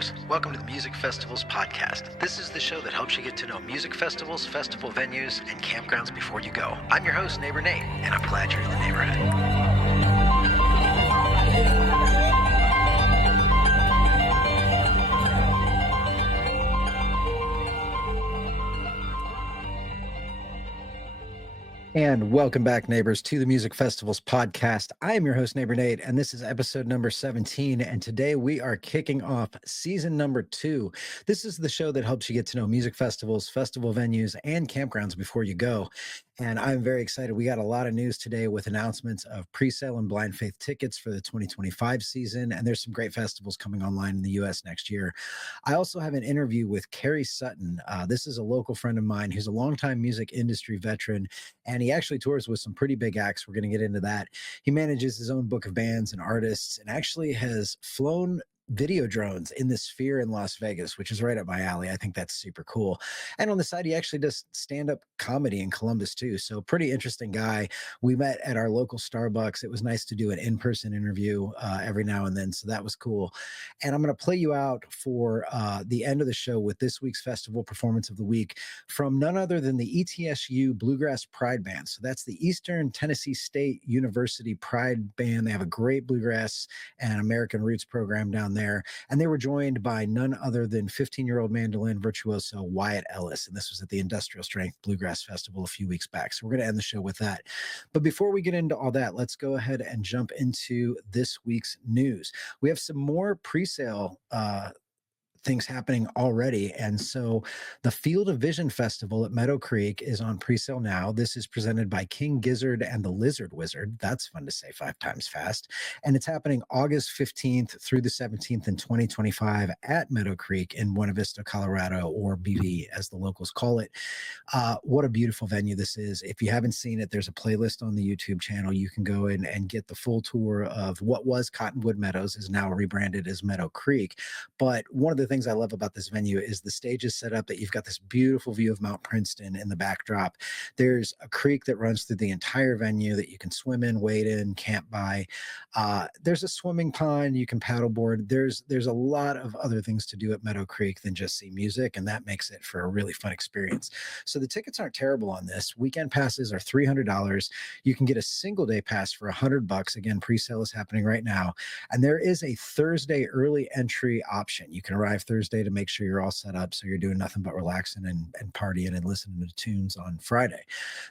listeners. Welcome to the Music Festivals podcast. This is the show that helps you get to know music festivals, festival venues, and campgrounds before you go. I'm your host, Neighbor Nate, and I'm glad you're in the neighborhood. And welcome back, neighbors, to the Music Festivals podcast. I am your host, Neighbor Nate, and this is episode number 17. And today we are kicking off season number 2. This is the show that helps you get to know music festivals, festival venues, and campgrounds before you go. And I'm very excited. We got a lot of news today with announcements of pre-sale and blind faith tickets for the 2025 season. And there's some great festivals coming online in the U.S. next year. I also have an interview with Cary Psutton. This is a local friend of mine who's a longtime music industry veteran, and he actually tours with some pretty big acts. We're going to get into that. He manages his own book of bands and artists and actually has flown video drones in the Sphere in Las Vegas, which is right up my alley. I think that's super cool. And on the side, he actually does stand-up comedy in Columbus too. So pretty interesting guy. We met at our local Starbucks. It was nice to do an in-person interview every now and then. So that was cool. And I'm going to play you out for the end of the show with this week's festival performance of the week from none other than the ETSU Bluegrass Pride Band. So that's the Eastern Tennessee State University Pride Band. They have a great bluegrass and American roots program down there. And they were joined by none other than 15-year-old mandolin virtuoso Wyatt Ellis. And this was at the Industrial Strength Bluegrass Festival a few weeks back. So we're going to end the show with that. But before we get into all that, let's go ahead and jump into this week's news. We have some more pre-sale things happening already. And so the Field of Vision Festival at Meadow Creek is on pre-sale now. This is presented by King Gizzard and the Lizard Wizard. That's fun to say 5 times fast. And it's happening August 15th through the 17th in 2025 at Meadow Creek in Buena Vista, Colorado, or BV as the locals call it. What a beautiful venue this is. If you haven't seen it, there's a playlist on the YouTube channel. You can go in and get the full tour of what was Cottonwood Meadows, is now rebranded as Meadow Creek. But one of the things I love about this venue is the stage is set up that you've got this beautiful view of Mount Princeton in the backdrop. There's a creek that runs through the entire venue that you can swim in, wade in, camp by. There's a swimming pond, you can paddleboard. There's a lot of other things to do at Meadow Creek than just see music, and that makes it for a really fun experience. So the tickets aren't terrible on this. Weekend passes are $300. You can get a single day pass for $100. Again, pre-sale is happening right now. And there is a Thursday early entry option. You can arrive Thursday to make sure you're all set up so you're doing nothing but relaxing and partying and listening to tunes on Friday.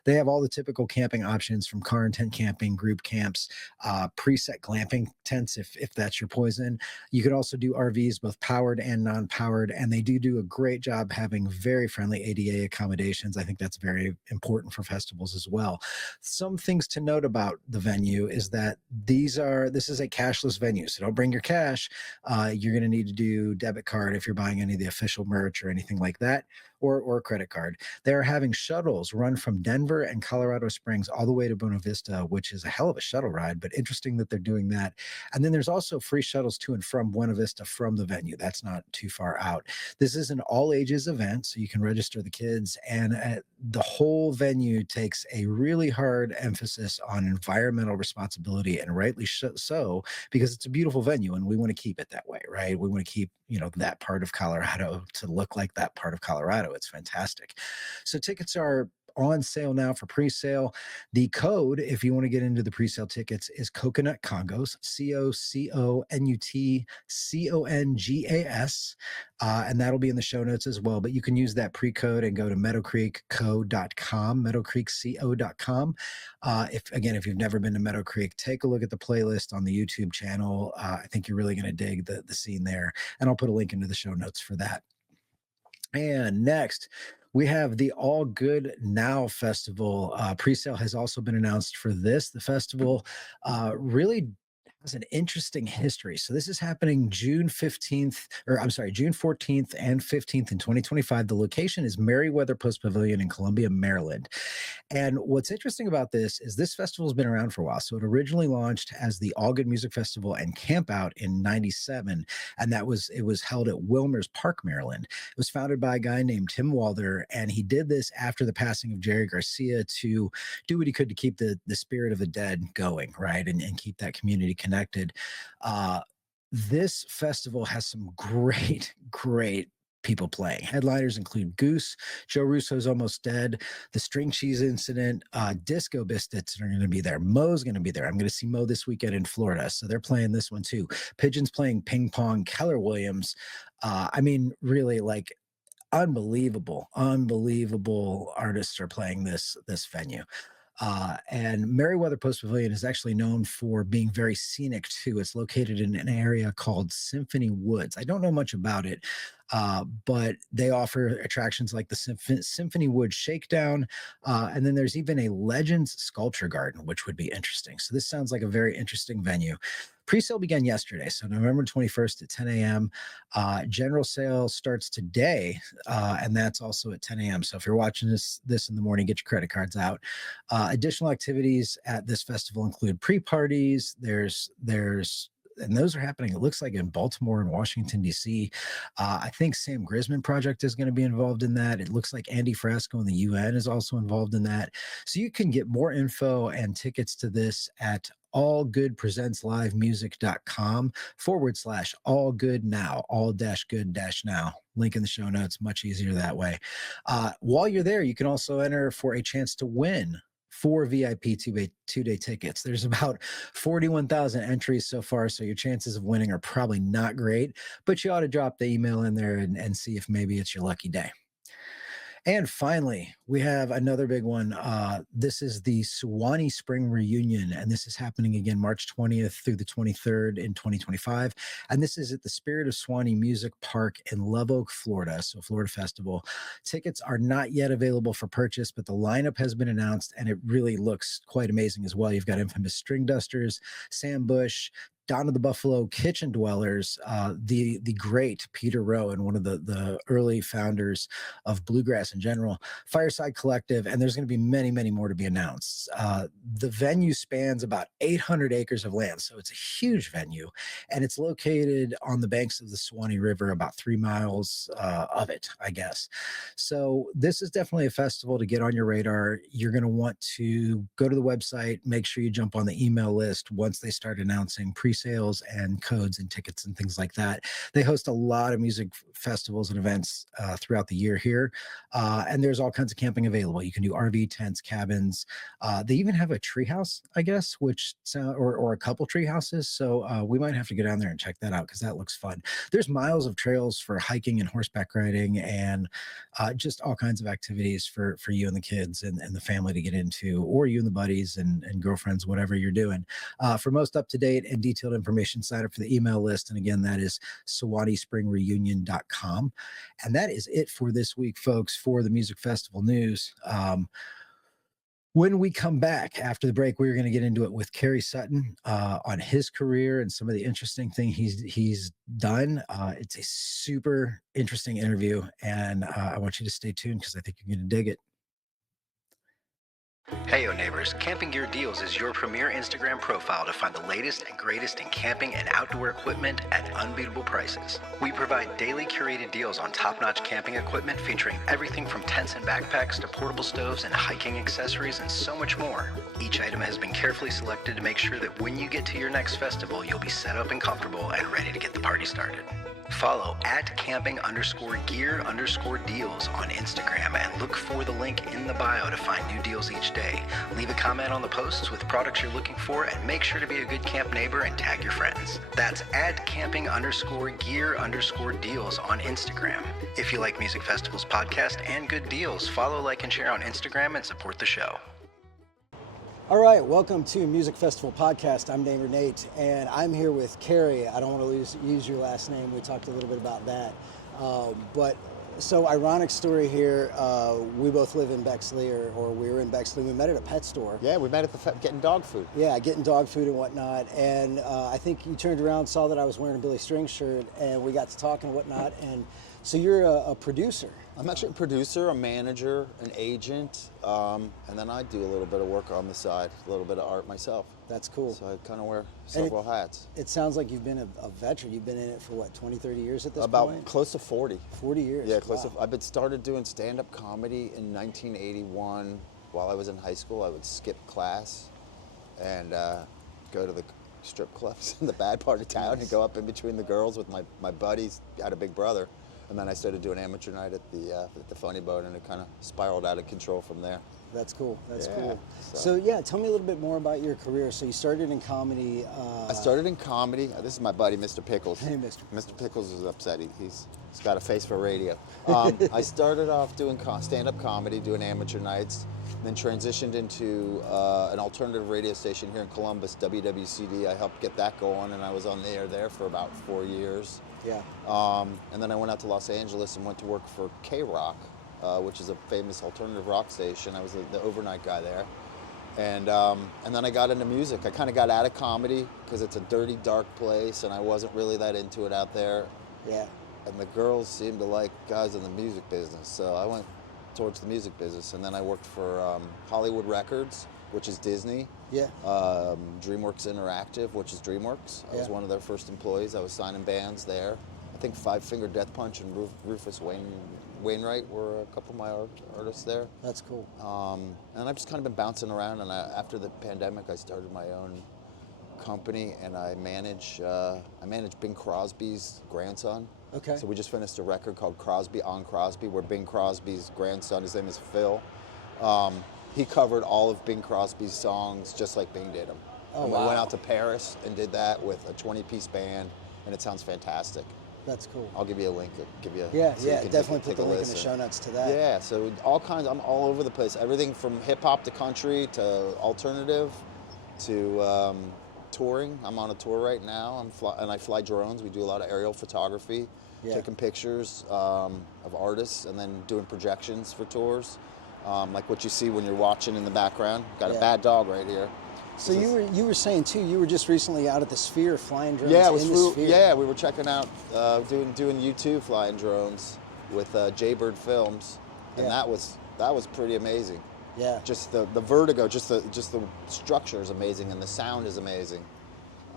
They have all the typical camping options from car and tent camping, group camps, preset glamping tents if that's your poison. You could also do RVs, both powered and non-powered, and they do a great job having very friendly ADA accommodations. I think that's very important for festivals as well. Some things to note about the venue is that this is a cashless venue, so don't bring your cash. You're going to need to do debit card if you're buying any of the official merch or anything like that, or a credit card. They're having shuttles run from Denver and Colorado Springs all the way to Buena Vista, which is a hell of a shuttle ride, but interesting that they're doing that. And then there's also free shuttles to and from Buena Vista from the venue. That's not too far out. This is an all ages event, so you can register the kids, and the whole venue takes a really hard emphasis on environmental responsibility, and rightly so, because it's a beautiful venue and we want to keep it that way, right? We want to keep, that part of Colorado to look like that part of Colorado. It's fantastic. So tickets are on sale now for pre-sale. The code, if you want to get into the pre-sale tickets, is Coconut Congos, COCONUTCONGAS, and that'll be in the show notes as well. But you can use that pre-code and go to meadowcreekco.com, meadowcreekco.com. If you've never been to Meadow Creek, take a look at the playlist on the YouTube channel. I think you're really going to dig the scene there, and I'll put a link into the show notes for that. And next, we have the All Good Now Festival. Pre-sale has also been announced for this. The festival really has an interesting history. So this is happening June 14th and 15th in 2025. The location is Meriwether Post Pavilion in Columbia, Maryland. And what's interesting about this is this festival has been around for a while. So it originally launched as the All Good Music Festival and Camp Out in 97. And it was held at Wilmers Park, Maryland. It was founded by a guy named Tim Walder. And he did this after the passing of Jerry Garcia to do what he could to keep the spirit of the dead going, right? And keep that community connected. This festival has some great, great people playing. Headliners include Goose, Joe Russo's Almost Dead, The String Cheese Incident, Disco Biscuits are going to be there. Mo's going to be there. I'm going to see Mo this weekend in Florida, so they're playing this one too. Pigeons playing Ping Pong, Keller Williams. I mean, really, like unbelievable artists are playing this venue. And Meriwether Post Pavilion is actually known for being very scenic too. It's located in an area called Symphony Woods. I don't know much about it, but they offer attractions like the Symphony Woods Shakedown. And then there's even a Legends Sculpture Garden, which would be interesting. So this sounds like a very interesting venue. Pre-sale began yesterday, so November 21st at 10 a.m. General sale starts today, and that's also at 10 a.m. So if you're watching this in the morning, get your credit cards out. Additional activities at this festival include pre-parties. And those are happening, it looks like, in Baltimore and Washington, D.C. I think Sam Grisman Project is going to be involved in that. It looks like Andy Frasco and the UN is also involved in that. So you can get more info and tickets to this at allgoodpresentslivemusic.com/all-good-now, all-good-now. Link in the show notes, much easier that way. While you're there, you can also enter for a chance to win 4 VIP two-day tickets. There's about 41,000 entries so far, so your chances of winning are probably not great, but you ought to drop the email in there and see if maybe it's your lucky day. And finally, we have another big one. This is the Suwannee Spring Reunion, and this is happening again March 20th through the 23rd in 2025. And this is at the Spirit of Suwannee Music Park in Love Oak, Florida, so Florida Festival. Tickets are not yet available for purchase, but the lineup has been announced, and it really looks quite amazing as well. You've got Infamous String Dusters, Sam Bush, Dawn of the Buffalo Kitchen Dwellers, the great Peter Rowan, one of the early founders of bluegrass in general, Fireside Collective, and there's going to be many, many more to be announced. The venue spans about 800 acres of land, so it's a huge venue, and it's located on the banks of the Suwannee River, about 3 miles of it, I guess. So this is definitely a festival to get on your radar. You're going to want to go to the website, make sure you jump on the email list once they start announcing pre-sales and codes and tickets and things like that. They host a lot of music festivals and events throughout the year here, and there's all kinds of camping available. You can do RV tents, cabins. They even have a treehouse, I guess, or a couple tree houses. So we might have to go down there and check that out because that looks fun. There's miles of trails for hiking and horseback riding, and just all kinds of activities for you and the kids and the family to get into, or you and the buddies and girlfriends, whatever you're doing. For most up-to-date and detailed information, sign up for the email list. And again, that is SuwanneeSpringReunion.com. And that is it for this week, folks, for the Music Festival news. When we come back after the break, we're going to get into it with Cary Psutton on his career and some of the interesting things he's done. It's a super interesting interview, and I want you to stay tuned because I think you're going to dig it. Hey, yo neighbors, Camping Gear Deals is your premier Instagram profile to find the latest and greatest in camping and outdoor equipment at unbeatable prices. We provide daily curated deals on top-notch camping equipment featuring everything from tents and backpacks to portable stoves and hiking accessories and so much more. Each item has been carefully selected to make sure that when you get to your next festival, you'll be set up and comfortable and ready to get the party started. Follow at camping_gear_deals on Instagram and look for the link in the bio to find new deals each day. Leave a comment on the posts with products you're looking for and make sure to be a good camp neighbor and tag your friends. That's at camping_gear_deals on Instagram. If you like Music Festival's podcast and good deals, follow, like, and share on Instagram and support the show. All right, welcome to Music Festival Podcast. I'm neighbor Nate, and I'm here with Cary. I don't want to use your last name. We talked a little bit about that. But so ironic story here. We both live in Bexley, or we were in Bexley. We met at a pet store. Yeah, we met at the getting dog food. Yeah, getting dog food and whatnot. And I think you turned around, saw that I was wearing a Billy Strings shirt, and we got to talking and whatnot. And so you're a producer. I'm actually a producer, a manager, an agent, and then I do a little bit of work on the side, a little bit of art myself. That's cool. So I kind of wear several hats. It sounds like you've been a veteran. You've been in it for what, 20, 30 years at this point? About close to 40. 40 years. Yeah, close to. I've been started doing stand-up comedy in 1981. While I was in high school, I would skip class and go to the strip clubs in the bad part of town and go up in between the girls with my buddies. I had a big brother. And then I started doing amateur night at the Funny Bone, and it kind of spiraled out of control from there. That's cool. That's Yeah, cool. so- So yeah, tell me a little bit more about your career. So you started in comedy. I started in comedy. This is my buddy, Mr. Pickles. Hey, Mr. Mr. Pickles is upset. He's got a face for radio. I started off doing stand-up comedy, doing amateur nights, then transitioned into an alternative radio station here in Columbus, WWCD. I helped get that going, and I was on the air there for about 4 years. Yeah. And then I went out to Los Angeles and went to work for K-Rock, which is a famous alternative rock station. I was the overnight guy there. And then I got into music. I kind of got out of comedy because it's a dirty, dark place, and I wasn't really that into it out there. Yeah. And the girls seemed to like guys in the music business, so I went towards the music business. And then I worked for Hollywood Records, which is Disney. Yeah. DreamWorks Interactive, which is DreamWorks. I was Yeah. one of their first employees. I was signing bands there. I think Five Finger Death Punch and Rufus Wainwright were a couple of my artists there. That's cool. And I've just kind of been bouncing around. And after the pandemic, I started my own company, and I manage Bing Crosby's grandson. Okay. So we just finished a record called Crosby on Crosby, where Bing Crosby's grandson, his name is Phil. He covered all of Bing Crosby's songs just like Bing did them. Oh, and we wow. went out to Paris and did that with a 20-piece band, and it sounds fantastic. That's cool. I'll give you a link. Yeah, so you yeah. can Definitely take put the a link in the listen. show notes to that. Yeah, so all kinds. I'm all over the place. Everything from hip hop to country to alternative to touring. I'm on a tour right now. And I fly drones. We do a lot of aerial photography, Yeah. taking pictures of artists and then doing projections for tours, like what you see when you're watching in the background. Got Yeah. a bad dog right here. So you were saying too, you were just recently out at the Sphere flying drones Yeah, in the Sphere. yeah, we were checking out doing U2 flying drones with Jaybird Films, and Yeah. that was pretty amazing. Yeah. Just the vertigo, just the structure is amazing, and the sound is amazing.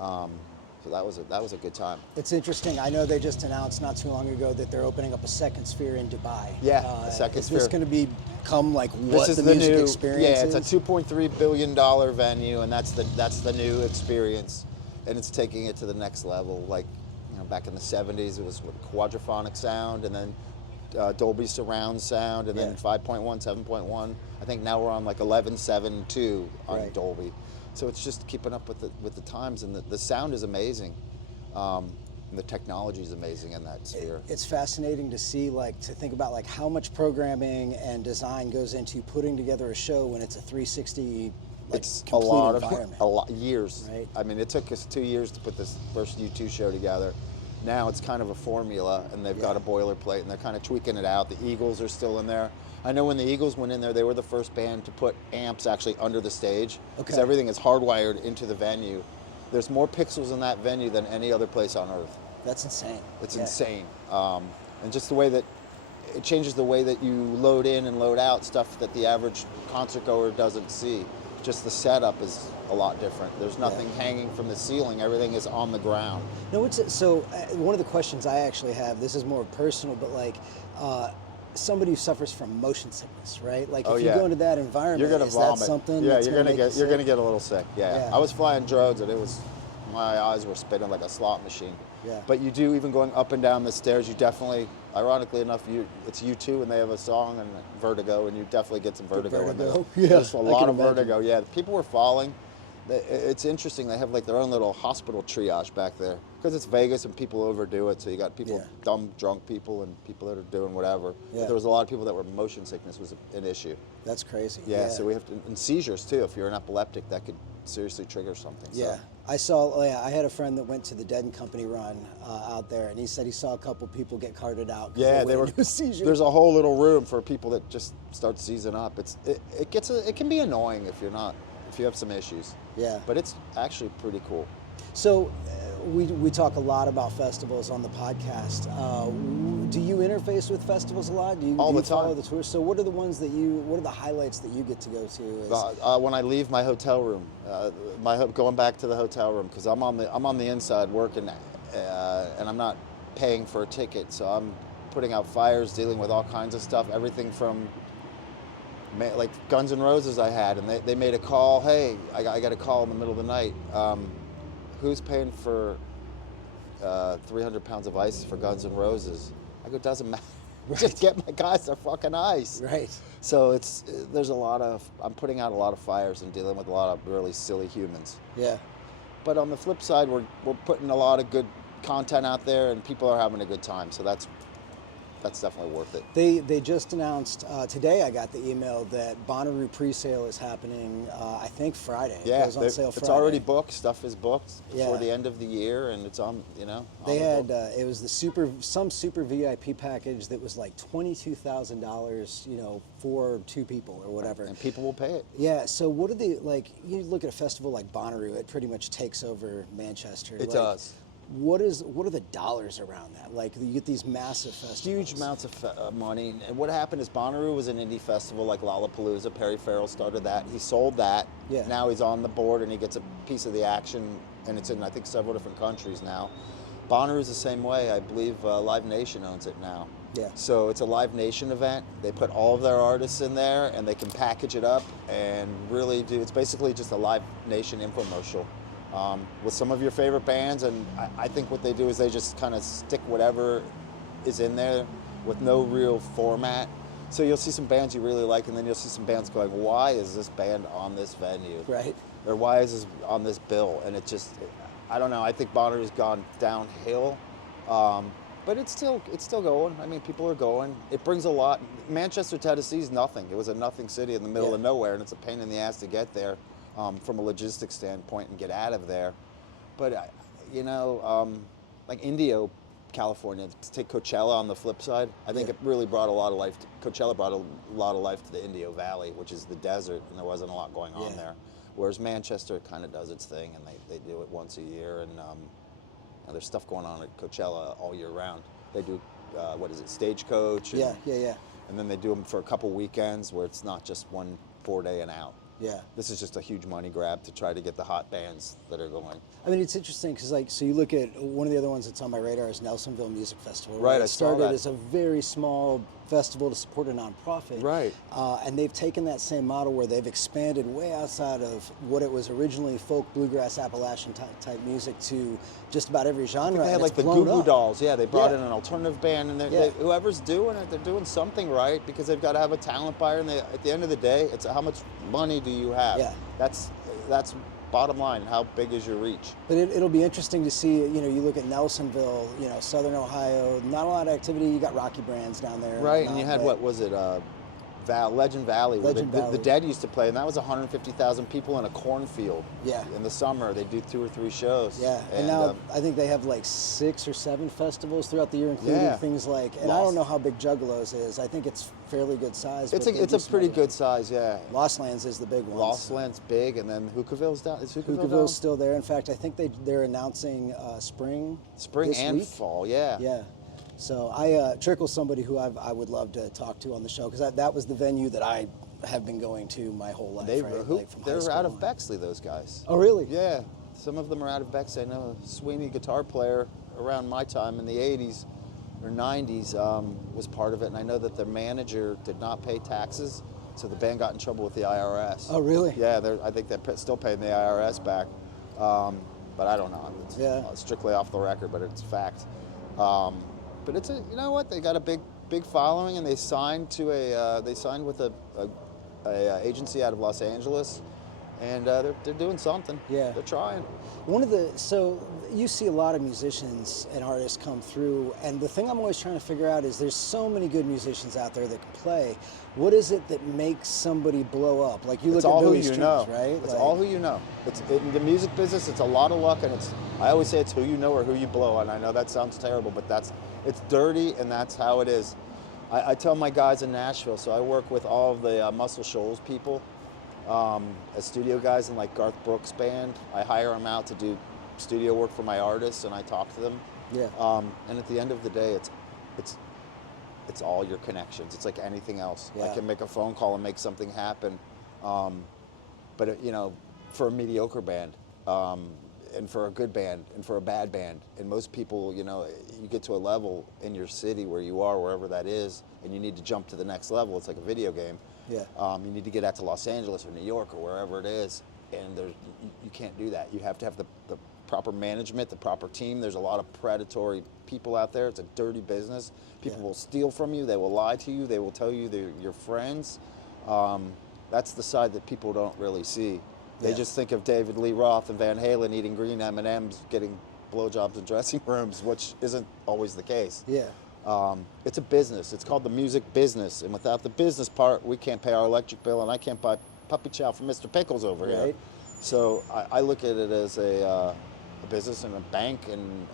So that was a good time. It's interesting. I know they just announced not too long ago that they're opening up a second Sphere in Dubai. Yeah, the second Is this Sphere. going to become like what This is the music new, experience yeah, is? it's a $2.3 billion venue, and that's the new experience, and it's taking it to the next level. Like, back in the 70s, it was with quadraphonic sound, and then Dolby surround sound, and then Yeah. 5.1, 7.1. I think now we're on like 11.7.2 on Right. Dolby. So it's just keeping up with the times, and the sound is amazing. And the technology is amazing in that sphere. It's fascinating to see, to think about how much programming and design goes into putting together a show when it's a 360 It's a complete lot environment. years. Right. I mean, it took us 2 years to put this first U2 show together. Now it's kind of a formula, and they've got a boilerplate, and they're kind of tweaking it out. The Eagles are still in there. I know when the Eagles went in there, they were the first band to put amps actually under the stage, because Okay. everything is hardwired into the venue. There's more pixels in that venue than any other place on earth. That's insane. It's Yeah. insane. And just the way that it changes the way that you load in and load out stuff that the average concert goer doesn't see. Just the setup is a lot different. There's nothing hanging from the ceiling. Everything is on the ground. No, one of the questions I actually have, this is more personal, but somebody who suffers from motion sickness, right? If you go into that environment, You're gonna is vomit. that something Yeah, that's you're gonna gonna make get you you're sick? gonna get a little sick. Yeah. Yeah. I was flying drones, and my eyes were spinning like a slot machine. Yeah. But you do, even going up and down the stairs, you definitely, ironically enough, it's U2, and they have a song and Vertigo, and you definitely get some vertigo. in there. vertigo? Yeah, There's a I lot can of imagine. vertigo. Yeah, people were falling. It's interesting. They have their own little hospital triage back there, because it's Vegas and people overdo it. So you got people, Yeah. dumb drunk people, and people that are doing whatever. Yeah. But there was a lot of people that were motion sickness was an issue. That's crazy. Yeah, so we have to, and seizures too. If you're an epileptic, that could seriously trigger something. Yeah, So. I had a friend that went to the Dead and Company run out there, and he said he saw a couple people get carted out. 'Cause Yeah, they went into a seizure. There's a whole little room for people that just start seizing up. It can be annoying if you have some issues. Yeah. But it's actually pretty cool. So we talk a lot about festivals on the podcast. Do you interface with festivals a lot? Do you All the follow time. the tours? So what are the highlights that you get to go to? When I leave my hotel room, going back to the hotel room, because I'm on the inside working, and I'm not paying for a ticket, so I'm putting out fires, dealing with all kinds of stuff, everything from like Guns N' Roses I had, and they made a call. Hey, I got a call in the middle of the night. who's paying for 300 pounds of ice for Guns N' Roses? I go, doesn't matter. Right. Just get my guys their fucking ice. Right. So I'm putting out a lot of fires and dealing with a lot of really silly humans. Yeah. But on the flip side, we're putting a lot of good content out there, and people are having a good time. So that's definitely worth it. They just announced today. I got the email that Bonnaroo pre-sale is happening. I think Friday. Yeah, it goes on sale Friday. It's already booked. Stuff is booked before Yeah. the end of the year, and it's on. They had it was the super VIP package that was like $22,000. For 2 people or whatever. And people will pay it. Yeah. So what are they like? You look at a festival like Bonnaroo, it pretty much takes over Manchester. It does. What are the dollars around that? Like you get these massive festivals. Huge amounts of money. And what happened is Bonnaroo was an indie festival like Lollapalooza. Perry Farrell started that. He sold that. Yeah. Now he's on the board and he gets a piece of the action, and it's in I think several different countries now. Bonnaroo is the same way. I believe Live Nation owns it now. Yeah. So it's a Live Nation event. They put all of their artists in there and they can package it up and really do. It's basically just a Live Nation infomercial. With some of your favorite bands, and I think what they do is they just kind of stick whatever is in there with no real format. So you'll see some bands you really like, and then you'll see some bands going, why is this band on this venue? Right. Or why is this on this bill? And I don't know, I think Bonnaroo's gone downhill, but it's still going. I mean, people are going. It brings a lot. Manchester, Tennessee is nothing. It was a nothing city in the middle of nowhere, and it's a pain in the ass to get there. From a logistics standpoint and get out of there. But, like Indio, California, to take Coachella on the flip side, I think it really brought a lot of life. Coachella brought a lot of life to the Indio Valley, which is the desert, and there wasn't a lot going on there. Whereas Manchester kind of does its thing, and they do it once a year, and there's stuff going on at Coachella all year round. They do, Stagecoach? And, and then they do them for a couple weekends where it's not just 1 4-day and out. Yeah. This is just a huge money grab to try to get the hot bands that are going. I mean, it's interesting because, so you look at one of the other ones that's on my radar is Nelsonville Music Festival. Right, It I saw started that. as a very small festival to support a nonprofit. Right. And they've taken that same model where they've expanded way outside of what it was originally folk, bluegrass, Appalachian type music to just about every genre. They had and like it's the blown Goo Goo up. Dolls. Yeah, they brought in an alternative band, and whoever's doing it, they're doing something right because they've got to have a talent buyer. And at the end of the day, it's how much money do you have? Yeah. That's bottom line. How big is your reach? But it'll be interesting to see. You look at Nelsonville, Southern Ohio. Not a lot of activity. You got Rocky Brands down there. Right, and you had what was it? Legend Valley, where the Dead used to play, and that was 150,000 people in a cornfield. Yeah. In the summer, they do 2 or 3 shows. Yeah, and now I think they have like 6 or 7 festivals throughout the year, including things like. And I don't know how big Juggalos is. I think it's fairly good size. It's a pretty good size, yeah. Lost Lands is the big one. Lost Lands big, and then Hookahville's down. Is Hookahville Hookahville's down? still there. In fact, I think they're announcing spring this and week. fall. Yeah. Yeah. So I Trickle's somebody who I would love to talk to on the show because that was the venue that I have been going to my whole life. They're out of on. Bexley, those guys. Oh, really? Yeah. Some of them are out of Bexley. I know a Sweeney guitar player around my time in the 80s or 90s was part of it, and I know that their manager did not pay taxes, so the band got in trouble with the IRS. Oh, really? Yeah, I think they're still paying the IRS back, but I don't know. It's strictly off the record, but it's fact. But it's you know what? They got a big following, and they signed with a agency out of Los Angeles, and they're doing something. Yeah, they're trying. So you see a lot of musicians and artists come through, and the thing I'm always trying to figure out is there's so many good musicians out there that can play. What is it that makes somebody blow up? Like you look at Billy Strings, right? It's all who you know. In the music business, it's a lot of luck, and I always say it's who you know or who you blow on. I know that sounds terrible, but it's dirty, and that's how it is. I tell my guys in Nashville, so I work with all of the Muscle Shoals people as studio guys in like Garth Brooks' band. I hire them out to do studio work for my artists, and I talk to them. Yeah. And at the end of the day, it's all your connections. It's like anything else. Yeah. I can make a phone call and make something happen. But for a mediocre band, and for a good band, and for a bad band, and most people, you get to a level in your city where you are, wherever that is, and you need to jump to the next level. It's like a video game. Yeah. You need to get out to Los Angeles or New York or wherever it is, and you can't do that. You have to have the proper management, the proper team. There's a lot of predatory people out there. It's a dirty business. People will steal from you. They will lie to you. They will tell you they're your friends. That's the side that people don't really see. They just think of David Lee Roth and Van Halen eating green M&Ms, getting blowjobs in dressing rooms, which isn't always the case. Yeah. It's a business. It's called the music business. And without the business part, we can't pay our electric bill, and I can't buy puppy chow from Mr. Pickles over here. So I look at it as a business and a bank, and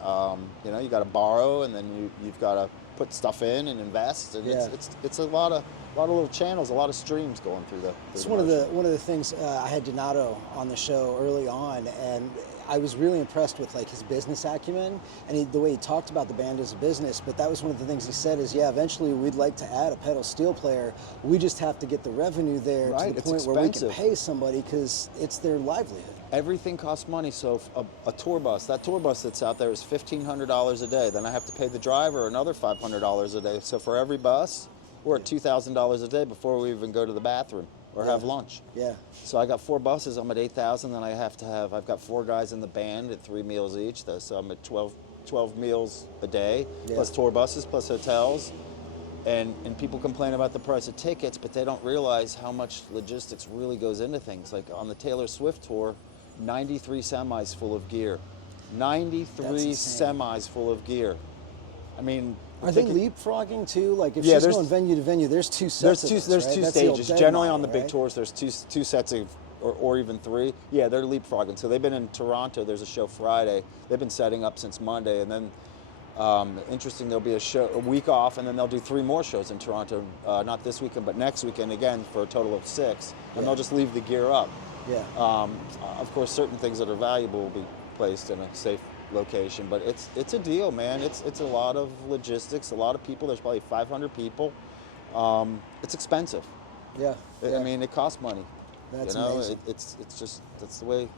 you know, you got to borrow, and then you've got to put stuff in and invest, and it's a lot of little channels, a lot of streams going through the. It's one of the things I had Donato on the show early on, and I was really impressed with like his business acumen and the way he talked about the band as a business. But that was one of the things he said is, eventually we'd like to add a pedal steel player. We just have to get the revenue there to the point where we can pay somebody because it's their livelihood. Everything costs money. So a tour bus, that tour bus that's out there is $1,500 a day. Then I have to pay the driver another $500 a day. So for every bus, we're at $2,000 a day before we even go to the bathroom or have lunch. Yeah. So I got 4 buses. I'm at 8,000. Then I've got 4 guys in the band at 3 meals each. So I'm at 12 meals a day, plus tour buses, plus hotels. And people complain about the price of tickets, but they don't realize how much logistics really goes into things. Like on the Taylor Swift tour, 93 semis full of gear. 93 semis full of gear. I mean, are they leapfrogging too? Like if she's going venue to venue, there's 2 sets. There's two stages. Generally on the big tours, there's two sets of, or even 3. Yeah, they're leapfrogging. So they've been in Toronto. There's a show Friday. They've been setting up since Monday, and then interesting. There'll be a week off, and then they'll do 3 more shows in Toronto. Not this weekend, but next weekend again for a total of 6. And they'll just leave the gear up. Yeah. Of course, certain things that are valuable will be placed in a safe location, but it's a deal, man. It's a lot of logistics, a lot of people. There's probably 500 people. It's expensive. Yeah. I mean, it costs money. That's amazing. It's just that's the way it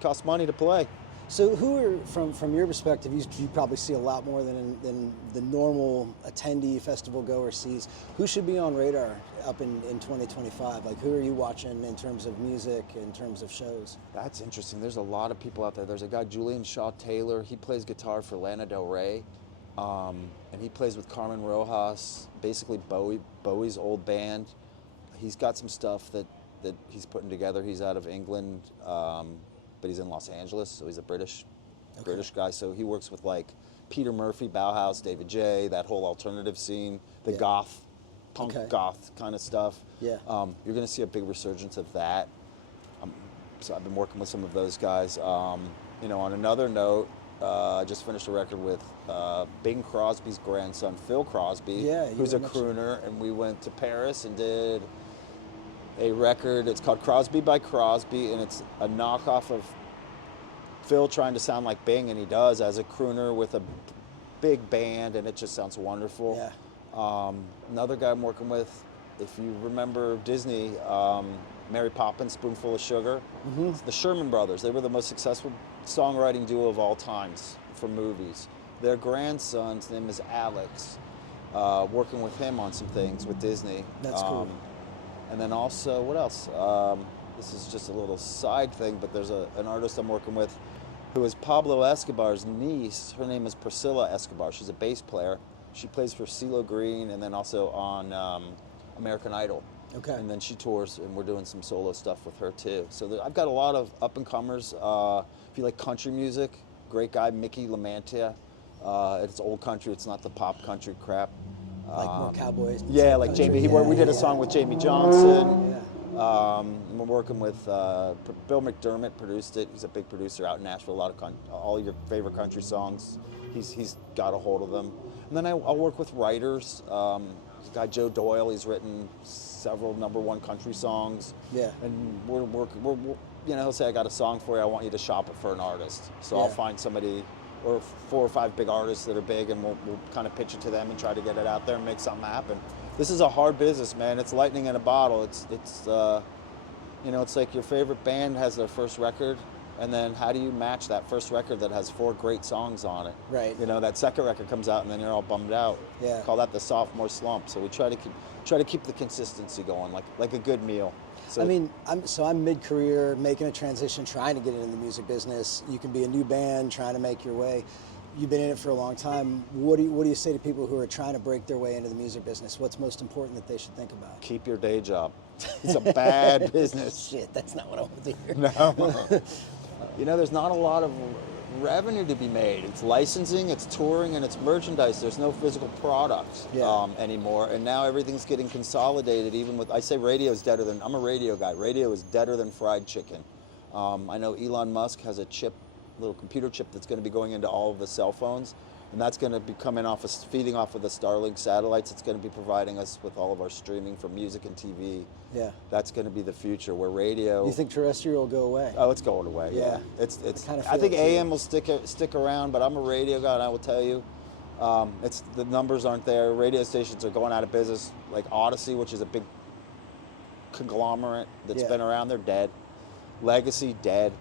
costs money to play. So who are, from your perspective, you probably see a lot more than the normal attendee festival goer sees. Who should be on radar up in 2025? Like who are you watching in terms of music, in terms of shows? That's interesting. There's a lot of people out there. There's a guy, Julian Shaw Taylor. He plays guitar for Lana Del Rey. And he plays with Carmen Rojas, basically Bowie's old band. He's got some stuff that he's putting together. He's out of England. But he's in Los Angeles, so he's a British guy. So he works with like Peter Murphy, Bauhaus, David J, that whole alternative scene, the goth, punk goth kind of stuff. Yeah. You're going to see a big resurgence of that. So I've been working with some of those guys. You know, on another note, I just finished a record with Bing Crosby's grandson, Phil Crosby, who's a crooner, and we went to Paris and did a record. It's called Crosby by Crosby, and it's a knockoff of Phil trying to sound like Bing, and he does, as a crooner with a big band, and it just sounds wonderful. Yeah. Another guy I'm working with, if you remember Disney, Mary Poppins, Spoonful of Sugar, it's the Sherman Brothers. They were the most successful songwriting duo of all times for movies. Their grandson's name is Alex, working with him on some things with Disney. That's cool. And then also, what else? This is just a little side thing, but there's an artist I'm working with who is Pablo Escobar's niece. Her name is Priscilla Escobar. She's a bass player. She plays for CeeLo Green and then also on American Idol. Okay. And then she tours, and we're doing some solo stuff with her too. So I've got a lot of up-and-comers. If you like country music, great guy, Mickey LaMantia. It's old country. It's not the pop country crap. Like more cowboys. Yeah, like country. Jamie. We did a song with Jamie Johnson. We're working with Bill McDermott, produced it. He's a big producer out in Nashville. All your favorite country songs, he's got a hold of them. And then I'll work with writers. This guy Joe Doyle. He's written several #1 country songs. Yeah. And we're he'll say, I got a song for you. I want you to shop it for an artist. So I'll find somebody, or 4 or 5 big artists that are big, and we'll kind of pitch it to them and try to get it out there and make something happen. This is a hard business, man. It's lightning in a bottle. It's like your favorite band has their first record, And then how do you match that first record that has 4 great songs on it? Right. You know, that second record comes out and then you're all bummed out. Yeah. Call that the sophomore slump. So we try to keep the consistency going, like a good meal. So I mean, I'm mid-career, making a transition, trying to get into the music business. You can be a new band, trying to make your way. You've been in it for a long time. What do you say to people who are trying to break their way into the music business? What's most important that they should think about? keep your day job. It's a bad business. Shit, that's not what I want to hear. No. You know, there's not a lot of revenue to be made. It's licensing, it's touring, and it's merchandise. There's no physical product anymore. And now everything's getting consolidated. Even with, I say radio is deader than, I'm a radio guy. Radio is deader than fried chicken. I know Elon Musk has a chip, little computer chip that's going to be going into all of the cell phones. And that's going to be coming off of, feeding off of the Starlink satellites. It's going to be providing us with all of our streaming for music and TV. Yeah. That's going to be the future, where radio. You think terrestrial will go away? Oh, it's going away. Yeah. It's. I think AM will stick around, but I'm a radio guy, and I will tell you, the numbers aren't there. Radio stations are going out of business. Like Odyssey, which is a big conglomerate that's been around, they're dead. Legacy, dead.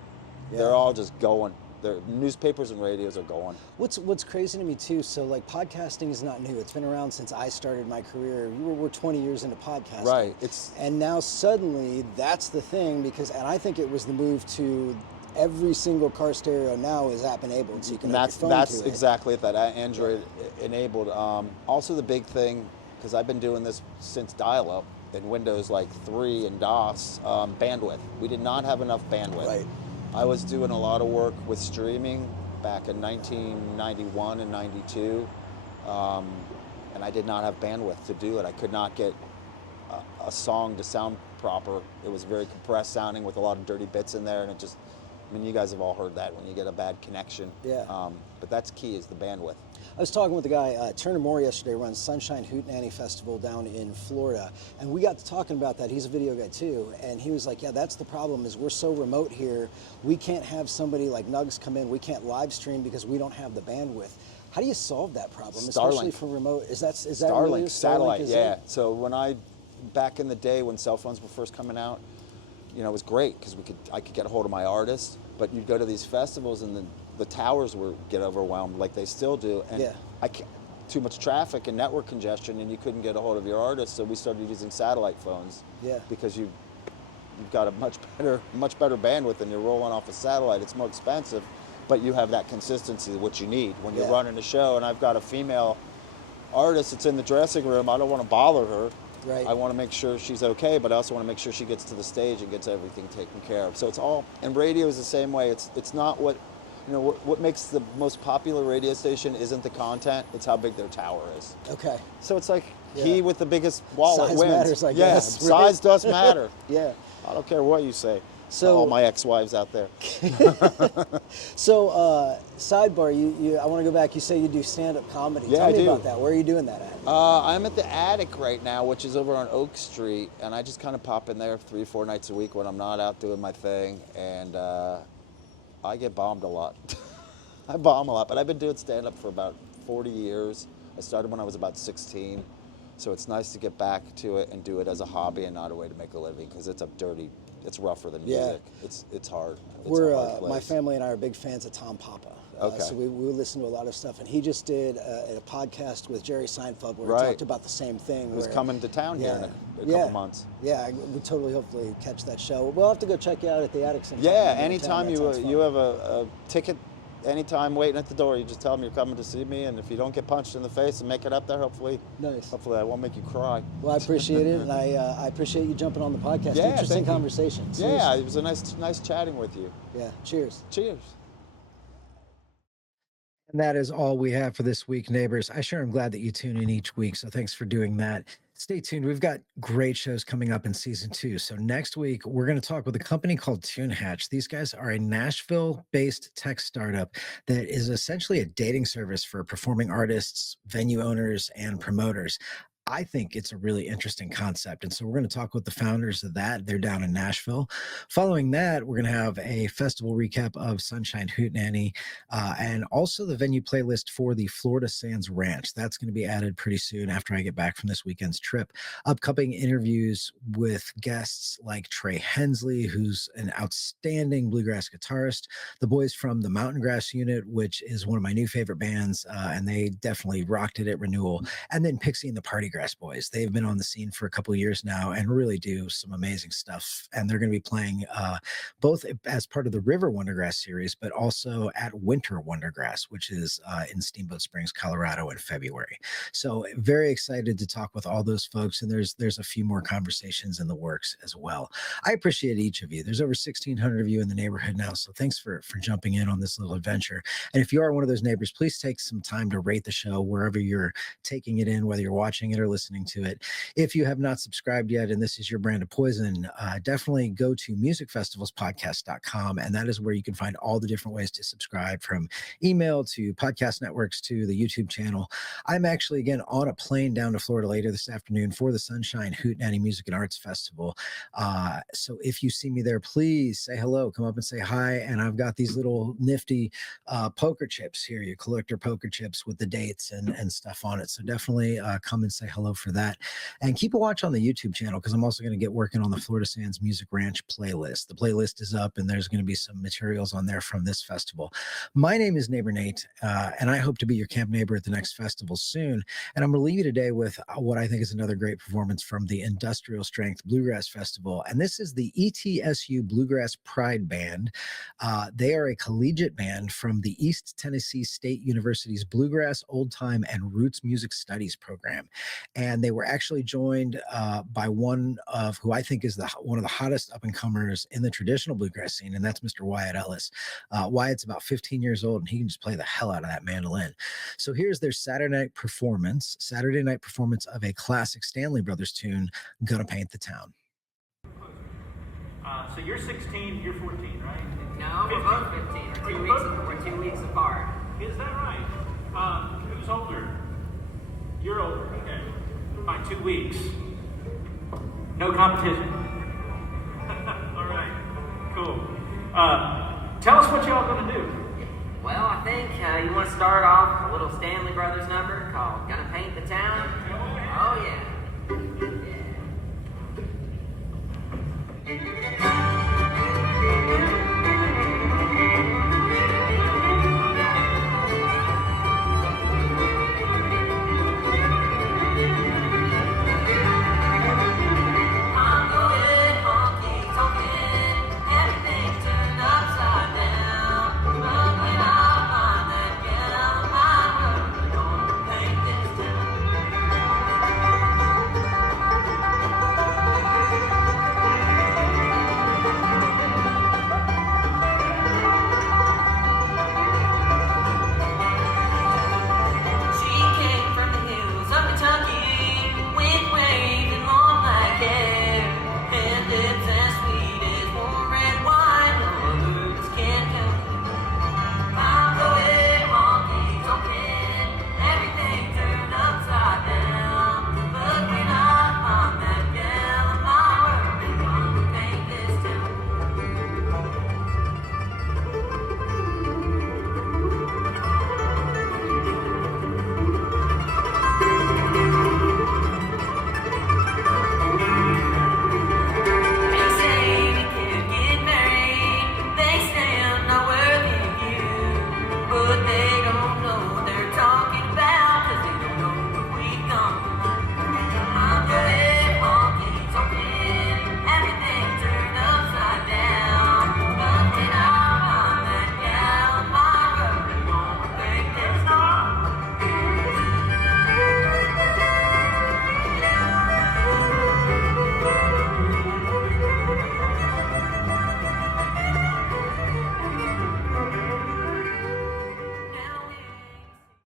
Yeah. They're all just going. The newspapers and radios are going. What's crazy to me too, so like podcasting is not new. It's been around since I started my career. We're 20 years into podcasting. Right. And now suddenly that's the thing, and I think it was the move to every single car stereo now is app enabled, so you can hook your phone that's to it. Exactly it, that Android enabled. Also the big thing, because I've been doing this since dial-up in Windows like 3 and DOS, bandwidth. We did not have enough bandwidth. Right. I was doing a lot of work with streaming back in 1991 and 92, and I did not have bandwidth to do it. I could not get a song to sound proper. It was very compressed sounding with a lot of dirty bits in there, and it just, I mean, you guys have all heard that when you get a bad connection. Yeah. But that's key, is the bandwidth. I was talking with a guy, Turner Moore, yesterday, runs Sunshine Hootenanny Festival down in Florida, and we got to talking about that. He's a video guy too, and he was like, yeah, that's the problem, is we're so remote here, we can't have somebody like Nugs come in, we can't live stream because we don't have the bandwidth. How do you solve that problem, especially for remote? Is that Starlink, really satellite, yeah. It? So back in the day when cell phones were first coming out, you know, it was great because I could get a hold of my artists, but you'd go to these festivals and the towers would get overwhelmed, like they still do, and too much traffic and network congestion, and you couldn't get a hold of your artists. So we started using satellite phones. Yeah. Because you've got a much better bandwidth, and you're rolling off a satellite. It's more expensive, but you have that consistency, what you need when you're running a show. And I've got a female artist that's in the dressing room. I don't want to bother her. Right. I want to make sure she's okay, but I also want to make sure she gets to the stage and gets everything taken care of. So it's all, and radio is the same way. It's not what, you know, what makes the most popular radio station isn't the content, it's how big their tower is. Okay. So it's like he with the biggest wallet size wins. Matters, I yes, guess. size does matter. Yeah. I don't care what you say. So all my ex-wives out there. So sidebar, I want to go back. You say you do stand-up comedy. Yeah, Tell me I do. about that. Where are you doing that at? I'm at the Attic right now, which is over on Oak Street, and I just kind of pop in there 3 or 4 nights a week when I'm not out doing my thing, and I get bombed a lot. I bomb a lot, but I've been doing stand-up for about 40 years. I started when I was about 16, so it's nice to get back to it and do it as a hobby and not a way to make a living, because it's rougher than music. It's hard. My family and I are big fans of Tom Papa. Okay. So we listen to a lot of stuff, and he just did a podcast with Jerry Seinfeld where he talked about the same thing. He's coming to town here in a couple months. Yeah, I would totally hopefully catch that show. We'll have to go check you out at the Attic sometime. Yeah, anytime you have a ticket, anytime waiting at the door, you just tell them you're coming to see me, and if you don't get punched in the face and make it up there, hopefully I won't make you cry. Well, I appreciate it, and I appreciate you jumping on the podcast. Yeah, interesting conversation. Seriously. Yeah, it was a nice chatting with you. Yeah, cheers. Cheers. And that is all we have for this week, neighbors. I sure am glad that you tune in each week, so thanks for doing that. Stay tuned. We've got great shows coming up in season 2. So next week, we're going to talk with a company called TuneHatch. These guys are a Nashville-based tech startup that is essentially a dating service for performing artists, venue owners, and promoters. I think it's a really interesting concept. And so we're going to talk with the founders of that. They're down in Nashville. Following that, we're going to have a festival recap of Sunshine Hootenanny and also the venue playlist for the Florida Sands Ranch. That's going to be added pretty soon after I get back from this weekend's trip. Upcoming interviews with guests like Trey Hensley, who's an outstanding bluegrass guitarist, the boys from the Mountain Grass Unit, which is one of my new favorite bands, and they definitely rocked it at Renewal, and then Pixie and the Party Grass Boys. They've been on the scene for a couple of years now and really do some amazing stuff. And they're going to be playing both as part of the River Wondergrass series, but also at Winter Wondergrass, which is in Steamboat Springs, Colorado in February. So very excited to talk with all those folks. And there's a few more conversations in the works as well. I appreciate each of you. There's over 1,600 of you in the neighborhood now. So thanks for jumping in on this little adventure. And if you are one of those neighbors, please take some time to rate the show wherever you're taking it in, whether you're watching it or listening to it. If you have not subscribed yet, and this is your brand of poison, definitely go to musicfestivalspodcast.com. And that is where you can find all the different ways to subscribe, from email to podcast networks to the YouTube channel. I'm actually, again, on a plane down to Florida later this afternoon for the Sunshine Hootenanny Music and Arts Festival. So if you see me there, please say hello, come up and say hi. And I've got these little nifty poker chips here, your collector poker chips with the dates and stuff on it. So definitely come and say hello for that. And keep a watch on the YouTube channel, because I'm also going to get working on the Florida Sands Music Ranch playlist. The playlist is up, and there's going to be some materials on there from this festival. My name is Neighbor Nate, and I hope to be your camp neighbor at the next festival soon. And I'm going to leave you today with what I think is another great performance from the Industrial Strength Bluegrass Festival. And this is the ETSU Bluegrass Pride Band. They are a collegiate band from the East Tennessee State University's Bluegrass, Old Time, and Roots Music Studies program. And they were actually joined by one of who I think is one of the hottest up-and-comers in the traditional bluegrass scene, and that's Mr. Wyatt Ellis. Wyatt's about 15 years old, and he can just play the hell out of that mandolin. So here's their Saturday night performance of a classic Stanley Brothers tune, Gonna Paint the Town. So you're 16, you're 14, right? No, we're both 15. We're 2 weeks apart. Is that right? Who's older? You're older, okay. By 2 weeks. No competition. All right, cool. Tell us what y'all gonna do. Well, I think you want to start off a little Stanley Brothers number called Gonna Paint the Town. Oh, yeah.